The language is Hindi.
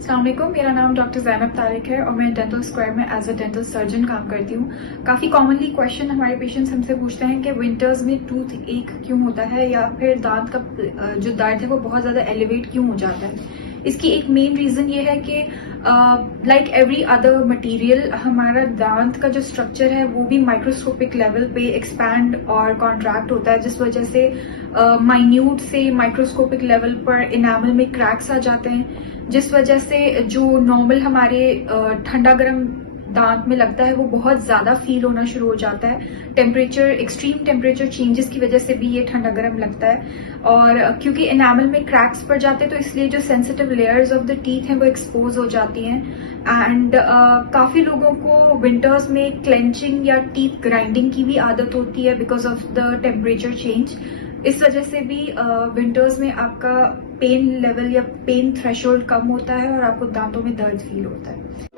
अस्सलामुअलैकुम, मेरा नाम डॉक्टर ज़ैनब तारिक है और मैं डेंटल स्क्वायर में एज अ डेंटल सर्जन काम करती हूँ। काफ़ी कॉमनली क्वेश्चन हमारे पेशेंट्स हमसे पूछते हैं कि विंटर्स में टूथ एक क्यों होता है या फिर दांत का जो दर्द है वो बहुत ज़्यादा एलिवेट क्यों हो जाता है। इसकी एक मेन रीज़न ये है कि लाइक एवरी अदर मटेरियल हमारा दांत का जो स्ट्रक्चर है वो भी माइक्रोस्कोपिक लेवल पे एक्सपैंड और कॉन्ट्रैक्ट होता है, जिस वजह से माइन्यूट से माइक्रोस्कोपिक लेवल पर इनामल में क्रैक्स आ जाते हैं, जिस वजह से जो नॉर्मल हमारे ठंडा गर्म दांत में लगता है वो बहुत ज़्यादा फील होना शुरू हो जाता है। एक्सट्रीम टेम्परेचर चेंजेस की वजह से भी ये ठंडा गर्म लगता है। और क्योंकि एनामल में क्रैक्स पड़ जाते हैं तो इसलिए जो sensitive layers of the teeth हैं वो एक्सपोज हो जाती हैं। एंड काफ़ी लोगों को विंटर्स में क्लेंचिंग या टीथ ग्राइंडिंग की भी आदत होती है because of the temperature change. इस वजह से भी विंटर्स में आपका पेन लेवल या पेन थ्रेशोल्ड कम होता है और आपको दांतों में दर्द फील होता है।